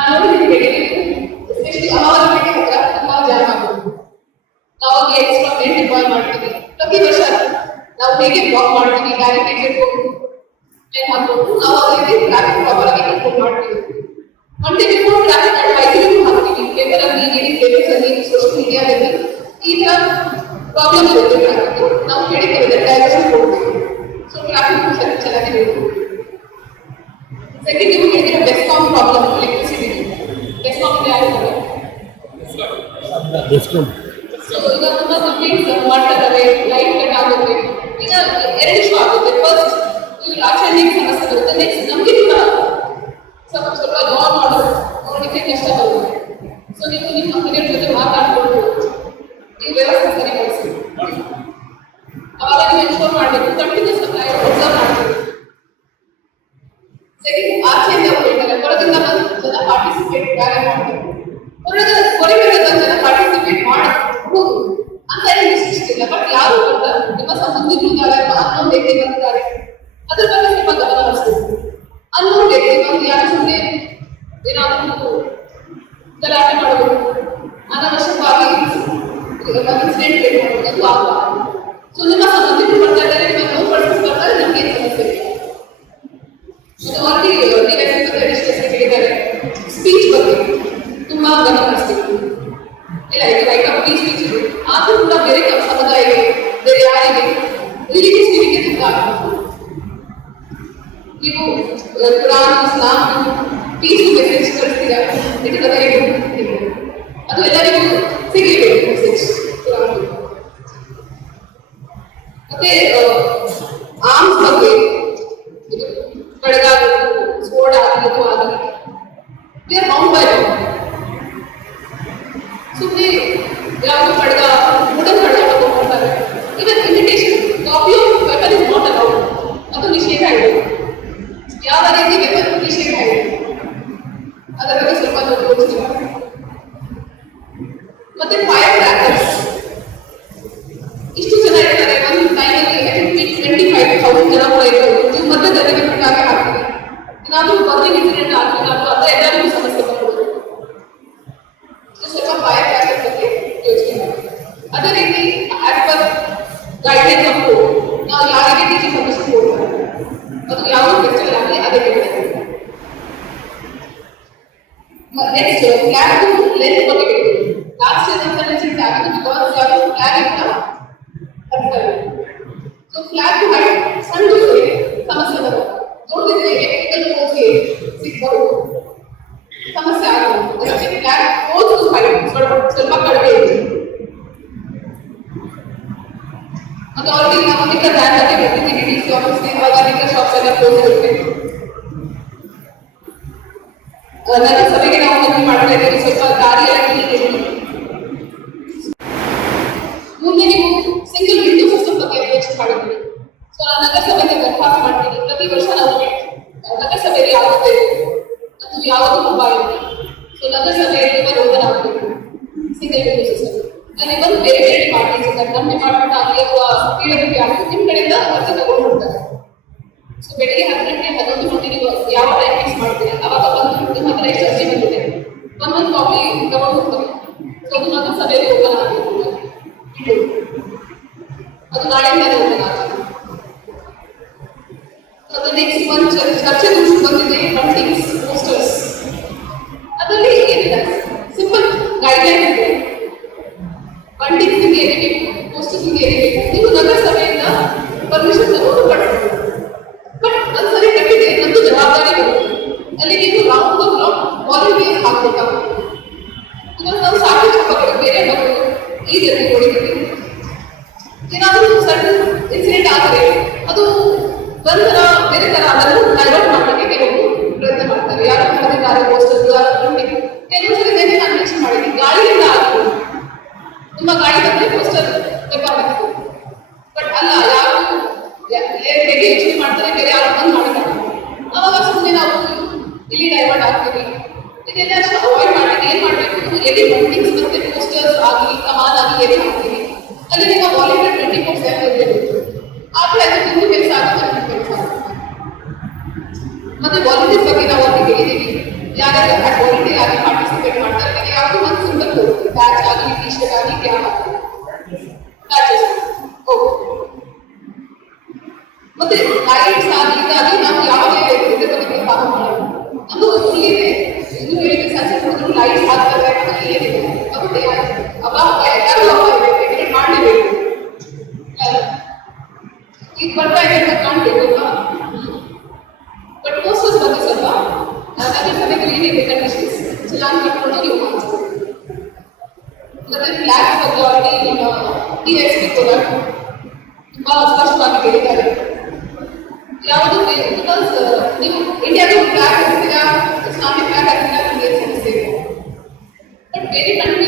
ನಾನು ಎಸ್ಪೆಷಲಿ ಅಮಾವಾಸ್ಯೆ ಹತ್ರ ತುಂಬಾ ಜಾಮ್ ಆಗೋದು. ನಾವು ಎಕ್ಸ್ಟ್ರಾ ಮೆಂಟ್ ಡಿಪ್ಲಾಯ್ ಮಾಡ್ತೀವಿ. ಪ್ರತಿ ವರ್ಷ ನಾವು ಹೇಗೆ ಬ್ಲಾಕ್ ಮಾಡ್ತೀವಿ, ಬ್ಯಾರಿಕೇಡ್ ಇಟ್ಕೊಂಡು ಹಾಕೊಂಡು ನಾವು ಅದರಲ್ಲಿ ಟ್ರಾಫಿಕ್ ಪ್ರಾಪರ್ ಆಗಿ ಕಂಟ್ರೋಲ್ ಮಾಡ್ತೀವಿ. ಮತ್ತೆ ಬಿಫೋರ್ ಟ್ರಾಫಿಕ್ ಅಡ್ವೈಸರಿ ಹಾಕ್ತೀವಿ, ಪೇಪರ್ ಅಲ್ಲಿ ಪೇಪರ್ಸ್ ಅಲ್ಲಿ ಸೋಷಿಯಲ್ ಮೀಡಿಯಾದಲ್ಲಿ ಈ ತರ ಪ್ರಾಬ್ಲಮ್ ಇರುತ್ತೆ ಟ್ರಾಫಿಕ್. ನಾವು ಹೇಳಿದ್ದೇವೆ ಡೈವರ್ಷನ್ ಕೊಡ್ತೀವಿ. ಸೊ ಟ್ರಾಫಿಕ್ ಚೆನ್ನಾಗಿ ಇರುತ್ತೆ. ಸೆಕೆಂಡ್ ನೀವು ಹೇಳಿದ್ರೆ ಬೆಸ್ಕಾಂ ಪ್ರಾಬ್ಲಮ್ ಎಲೆಕ್ಟ್ರಿಸಿಟಿ. ಬೆಸ್ಕಾಂ ಯಾರು ಸೊ ಈಗ ತುಂಬಾ ಕಂಪ್ಲೇಂಟ್ಸ್ ಮಾಡ್ತಾರೆ, ಲೈಟ್ ಕಟ್ ಆಗುತ್ತೆ. ಈಗ ಎರಡು ಇಶ್ಯೂ ಆಗುತ್ತೆ. ಫಸ್ಟ್ ಇವ್ರು ಆಚರಣೆಗೆ ಸಮಸ್ಯೆ ಬರುತ್ತೆ. ನೆಕ್ಸ್ಟ್ ನಮಗೆ ಕೂಡ ಸ್ವಲ್ಪ ಲಾಗ್ ನೋಡಲಿಕ್ಕೆ ಕಷ್ಟ ಬರುತ್ತೆ. ಸೊ ನೀವು ನಿಮ್ಮ ಮಕ್ಕಳ ಜೊತೆ ಮಾತಾಡ್ಕೊಂಡು ಈ ವ್ಯವಸ್ಥೆ ಸರಿಪಡಿಸಿ. ಅವಾಗ ನೀವು ಎನ್ಶೋರ್ ಮಾಡಬೇಕು, ಕಂಟಿನ್ಯೂಸ್ ಒಬ್ಸರ್ವ್ ಮಾಡಬೇಕು. ಸೆಕೆಂಡ್ ಆಚೆಯಿಂದ ಹೋಗ್ಬೇಕಲ್ಲ, ಹೊರಗಿಂದ ಬಂದು ಜನ ಪಾರ್ಟಿಸಿಪೇಟ್ ಯಾರು ಮಾಡ್ತಾರೆ, ಹೊರಗಡೆ ಜನ ಪಾರ್ಟಿಸಿಪೇಟ್ ಮಾಡಬಹುದು ಅಂತ ಏನು ಸೃಷ್ಟಿಲ್ಲ. ಬಟ್ ಯಾರು ಬರ್ತಾರೆ, ನಿಮ್ಮ ಸಂಬಂಧಿಕರಿದ್ದಾರೆ, ಅನ್ನೋನ್ ವ್ಯಕ್ತಿ ಬರ್ತಾರೆ, ಅದ್ರ ಬಗ್ಗೆ ಸ್ವಲ್ಪ ಗಮನ ಹರಿಸಬೇಕು. ಅನ್ನೋನ್ ವ್ಯಕ್ತಿ ಬಂದು ಯಾರು ಸುಮ್ಮನೆ ಏನಾದರೂ ಗಲಾಟೆ ಮಾಡಬೇಕು, ಅನವಶ್ಯಕವಾಗಿ ಇನ್ಸಿಡೆಂಟ್ ಕ್ರಿಯೇಟ್ ಮಾಡೋದು, ಅದು ಆಗಬಾರ್ದು. ಸೊ ನಿಮ್ಮ ಸಂಬಂಧಿಕರು ಬರ್ತಾ ಇದ್ದಾರೆ, ನಿಮ್ಮ ನೋವು ಪರ್ಸನ್ಸ್ ಬರ್ತಾರೆ, ನಮ್ಗೆ ಏನು ಸಮಸ್ಯೆ ಇಲ್ಲ. ಹೇಳಿದ್ದಾರೆ ಸ್ಪೀಚ್ ಬಗ್ಗೆ ತುಂಬಾ ಗಮನ ಹರಿಸಬೇಕು. ಇಲ್ಲ ಇದು ರೈಟ್ ಆಫ್ ಫ್ರೀ ಸ್ಪೀಚ್ ಇದೆ, ಆದ್ರೂ ಕೂಡ ಬೇರೆ ಸಮುದಾಯಕ್ಕೆ, ಬೇರೆ ಯಾರಿಗೆ ರಿಲಿಜಿಯಸ್ ಫೀಲಿಂಗ್ಗೆ ತುಂಬ ನೀವು ಕುರಾನ್, ಇಸ್ಲಾಂ ಪೀಸ್ ಮೆಸೇಜ್ ಕಳಿಸ್ತೀರಾ, ಇದು ಅದು ಎಲ್ಲರಿಗೂ ಸಿಗಲೇಬೇಕು ಮೆಸೇಜ್. ಮತ್ತೆ ಆರ್ಮ್ಸ್ ಬಗ್ಗೆ ಕಡಗಾಗಲಿ, ಸ್ಫೋಟ ಆಗಲಿಕ್ಕೂ ಆಗಲಿ, we are bound by law. ಸುಮ್ಮನೆ ಯಾವುದು ಕಡಗ ವುಡನ್ ಕಡಗ ತಗೊಂಡ್ಬರ್ತಾರೆ. Even imitation copy of weapon is not allowed, ಅದು ನಿಷೇಧ ಇದೆ. ಯಾವ ರೀತಿ ವೆಪನ್ ನಿಷೇಧ ಇದೆ ಅದರ ಬಗ್ಗೆ ಸ್ವಲ್ಪ ಯೋಚನೆ ಮಾಡಿ. ಮತ್ತೆ ಫೈರ್ ಕ್ರ್ಯಾಕರ್ಸ್ ಇಷ್ಟು ಜನ ಇರ್ತಾರೆ, ಒಂದು ಟೈಮಲ್ಲಿ 25,000 ಜನ ಕೂಡ ಇರ್ತಾರೆ. ನೀವು ಮತ್ತೆ ಜನರಿಗೆ ಬಿಟ್ಟಾಗೆ ಹಾಕ್ತೀವಿ, ಏನಾದರೂ ಬರ್ನಿಂಗ್ ಇನ್ಸಿಡೆಂಟ್ ಆಗ್ತದೆ, ಅದು ಎಲ್ಲರಿಗೂ ಸಮಸ್ಯೆ ಬರ್ಬೋದು. ಸ್ವಲ್ಪ ಫೈರ್ ಕ್ರ್ಯಾಕರ್ಸ್ ಬಗ್ಗೆ ಯೋಚನೆ ಮಾಡಿ. ಅದೇ ರೀತಿ as per guidelines of code ನಾವು ಯಾರಿಗೆ ಟೀಚಿಂಗ್ ಪರ್ಮಿಷನ್ ಕೊಡ್ತಾರೆ, ಅದು ಯಾವ ಫೆಸ್ಟಿವಲ್ ಆಗಲಿ ಅದಕ್ಕೆ ಬಿಡ್ತೀವಿ. ನೆಕ್ಸ್ಟ್ ಫ್ಲಾಗ್ ಲೆಂತ್ ಬಗ್ಗೆ ಹೇಳ್ತೀವಿ. ಲಾಸ್ಟ್ ಇಯರ್ ಅಂತ ಇನ್ಸಿಡೆಂಟ್ ಆಗಿದೆ, ಬಿಕಾಸ್ ಯಾರು ಫ್ಲಾಗ್ ಇತ್ತ ಬರ್ತಾರೆ. ಸೊ ಫ್ಲಾಗ್ ಹೈಟ್ ಸಣ್ಣ ಸಮಸ್ಯೆ ಬರುತ್ತೆ, ದೊಡ್ಡದಿದ್ರೆ ಎಲೆಕ್ಟ್ರಿಕಲ್ ಪೋಲ್ಸ್ಗೆ ಸಿಗ್ಬೋದು, ಸಮಸ್ಯೆ ಆಗಬಹುದು. ಅದಕ್ಕೆ ಫ್ಲಾಗ್ ಪೋಲ್ಸ್ ಹೈಟ್ ಸ್ವಲ್ಪ ಕಡಿಮೆ ಇದೆ. ಮತ್ತೆ ಅವ್ರಿಗೆ ನಾವು ಲಿಕ್ಕರ್ ಬ್ಯಾನ್ ಬಗ್ಗೆ ಬರ್ತಿದ್ದೀವಿ, ಡಿ ಸಿ ಆಫೀಸ್ಗೆ, ಅವಾಗ ಲಿಕ್ಕರ್ ಶಾಪ್ಸ್ ಎಲ್ಲ ಕ್ಲೋಸ್ ಇರುತ್ತೆ. ನಗರಸಭೆಗೆ ನಾವು ಮನವಿ ಮಾಡ್ತಾ ಇದ್ದೀವಿ, ಸ್ವಲ್ಪ ದಾರಿಯಾಗಿ ಮುಂದೆ ನೀವು ಸಿಂಗಲ್ ವಿಂಡೋ ಸಿಸ್ಟಮ್ ಬಗ್ಗೆ ಯೋಚನೆ ಮಾಡಿದ್ವಿ. ಸೊ ನಾನು ನಗರಸಭೆಗೆ ದರಖಾಸ್ತು ಮಾಡ್ತೀನಿ. ಪ್ರತಿ ವರ್ಷ ನಾವು ನಗರಸಭೆಗೆ ಆಗುತ್ತೆ ಅದು ಯಾವುದು ಮೊಬೈಲ್. ಸೊ ನಗರಸಭೆಯಲ್ಲಿ ಓಪನ್ ಆಗಬೇಕು ಸಿಂಗಲ್ ವಿಂಡೋ ಸಿಸ್ಟಮ್. ನಾನು ಇವತ್ತು ಬೇರೆ ಬೇರೆ ಡಿಪಾರ್ಟ್ಮೆಂಟ್ಸ್ ಇದ್ದಾರೆ, ನಮ್ಮ ಡಿಪಾರ್ಟ್ಮೆಂಟ್ ಆಗಲಿ ಅಥವಾ PWD ಆಗಲಿ, ನಿಮ್ಮ ಕಡೆಯಿಂದ ಅರ್ಜಿ ತಗೊಂಡು ಹೋಗ್ತಾರೆ. ಸೊ ಬೆಳಿಗ್ಗೆ 10 ಗಂಟೆ 11 ಗಂಟೆ ನೀವು ಯಾವ ಟೈಮ್ ಫಿಕ್ಸ್ ಮಾಡ್ತೀರಾ, ಅವಾಗ ಬಂದು ನಿಮ್ಮ ಹತ್ರ ಎಷ್ಟು ಅರ್ಜಿ ಬಂದಿದೆ ಒಂದೊಂದು ಕಾಪಿ ತಗೊಂಡು ಹೋಗ್ತಾರೆ. ಸೊ ಅದು ನಗರಸಭೆಯಲ್ಲಿ ಓಪನ್ ಆಗಬೇಕು, ಅದು ನಾಳೆಯಿಂದಾನೇ ಓಪನ್ ಆಗುತ್ತೆ. ಅದು ನೆಕ್ಸ್ಟ್ ಒಂದು ಚರ್ಚೆ ಬಂದಿದೆ, ಬಂಟಿಂಗ್ಸ್ ಪೋಸ್ಟರ್ಸ್. ಅದರಲ್ಲಿ ಏನಿಲ್ಲ, ಸಿಂಪಲ್ ಗೈಡ್ಲೈನ್ ಇದೆ. ಬಂಟಿಂಗ್ಸ್ ಏನಿಬೇಕು, ಪೋಸ್ಟರ್ಸ್ ಏನಿಬೇಕು, ನೀವು ನಗರಸಭೆಯಿಂದ ಪರ್ಮಿಷನ್ ತಗೊಂಡು ಕಟ್ಟಬೇಕು. ಬಟ್ ಒಂದ್ಸರಿ ಕಟ್ಟಿದೆ, ನಂದು ಜವಾಬ್ದಾರಿ ಬರುತ್ತೆ. ಅಲ್ಲಿ ನೀವು ರೌಂಡ್ ವಾಲಂಟಿಯರ್ ಹಾಕ್ಬೇಕಾಗುತ್ತೆ. ಇದನ್ನು ನಾವು ಸಾಕಷ್ಟು ಹಬ್ಬಗಳು ಬೇರೆ ಬರೋದು ಈ ರೀತಿ ಹೊಡಿತೀವಿ. ಏನಾದರೂ ಸಣ್ಣ ಇನ್ಸಿಡೆಂಟ್ ಆದರೆ ಅದು ಒಂಥರ ಬೇರೆ ಥರ ಅದನ್ನು ಡೈವರ್ಟ್ ಮಾಡಲಿಕ್ಕೆ ಕೆಲವು ಪ್ರಯತ್ನ ಮಾಡ್ತಾರೆ. ಯಾರು ಕರೆದಿದ್ದಾರೆ ಪೋಸ್ಟರ್ಸ್, ಯಾರು ಕೆಲವು ಸರಿ ಬೇರೆ ನಾನು ಮೆನ್ಷನ್ ಮಾಡಿದ್ದೀನಿ, ಗಾಳಿಯಿಂದ ಆಗ್ಬೋದು. ತುಂಬ ಗಾಳಿ ಬಂದರೆ ಪೋಸ್ಟರ್ ಬೇಕಾಗುತ್ತೆ. ಬಟ್ ಅಲ್ಲ, ಯಾರು ಹೇಗೆ ಯೋಚನೆ ಮಾಡ್ತಾರೆ, ಬೇರೆ ಯಾರು ಬಂದು ಮಾಡ್ತಾರೆ, ಅವಾಗ ಸುಮ್ಮನೆ ನಾವು ಇಲ್ಲಿ ಡೈವರ್ಟ್ ಆಗ್ತೀವಿ. ಇದೆಲ್ಲ ಅವಾಯ್ಡ್ ಮಾಡಲಿಕ್ಕೆ ಏನು ಮಾಡಬೇಕು, ಎಲ್ಲಿ ಬಂಟಿಂಗ್ಸ್ ಮತ್ತು ಪೋಸ್ಟರ್ಸ್ ಆಗಲಿ, ಕಮಾನ್ ಆಗಲಿ ಎಲ್ಲಿ ಹಾಕ್ತೀವಿ ಅಲ್ಲಿ ನಿಮ್ಮ ವಾಲಂಟಿಯರ್ 24/7 ಇರಬೇಕು. ಆದರೆ ಅದು ತುಂಬ ಕೆಲಸ ಆಗುತ್ತೆ, ಕೆಲಸ ಆಗುತ್ತೆ. ಮತ್ತೆ ವಾಲಂಟಿಯರ್ಸ್ ಬಗ್ಗೆ ನಾವು ಅವ್ರಿಗೆ ಹೇಳಿದ್ದೀವಿ, ಯಾರ್ಯಾರು ವಾಲಂಟಿಯರ್ ಆಗಿ ಪಾರ್ಟಿಸಿಪೇಟ್ ಮಾಡ್ತಾರೆ ನನಗೆ ಯಾವುದು ಒಂದು ಸಿಂಬಲ್ ಕೊಡುತ್ತೆ ಬ್ಯಾಚ್ ಆಗಲಿ ಟಿ ಶರ್ಟ್ ಆಗಲಿ ಕ್ಯಾಪ್ ಆಗಲಿ ಬ್ಯಾಚಸ್ ಓಕೆ ಮತ್ತೆ ಲೈಟ್ಸ್ ಆಗಿದ್ದಾಗಿ ನಾವು ಯಾವಾಗ ಇದ್ರ ಬಗ್ಗೆ ಫಾಲೋ ಮಾಡೋದು ಅದು ಇಲ್ಲಿದೆ ಇನ್ನು ಹೇಳಿದ್ರೆ ಸಂಸತ್ ಲೈಟ್ಸ್ ಆಗ್ತದೆ ಅಂತ ಏನಿದೆ ಮತ್ತೆ ಅವಾಗ ಎಲ್ಲರೂ ಡೆಕೋರೇಟ್ ಮಾಡಲೇಬೇಕು ಈಗ ಬರ್ತಾ ಇದೆ ಅಂತ ಕಾಣ್ಬೇಕು ಬಟ್ ಪೋಸ್ಟರ್ಸ್ ಬಗ್ಗೆ ಸ್ವಲ್ಪ ನನಗೆ ಸಮಯಕ್ಕೆ ಏನಿದೆ ಕಂಡೀಷನ್ಸ್ ಚೆನ್ನಾಗಿ ಕಟ್ಕೊಂಡು ನೀವು ಮಾಡಿಸ್ಬೋದು ಮತ್ತೆ ಫ್ಲಾಗ್ ಬಗ್ಗೆ ಆಲ್ರೆಡಿ ನಿಮ್ಮ DSP ಕೂಡ ತುಂಬಾ ಸ್ಪಷ್ಟವಾಗಿ ಹೇಳಿದ್ದಾರೆ ಯಾವುದು ಬಿಕಾಸ್ ನೀವು ಇಂಡಿಯಾದ ಫ್ಲಾಗ್ ಹಾಕ್ತೀರಾ ಇಸ್ಲಾಮಿಕ್ ಫ್ಲಾಗ್ ಹಾಕ್ತೀರಾ ನಿಮಗೆ ಸಮಸ್ಯೆ ಇದೆ ಬಟ್ ಬೇರೆ ಕಂಟ್ರಿ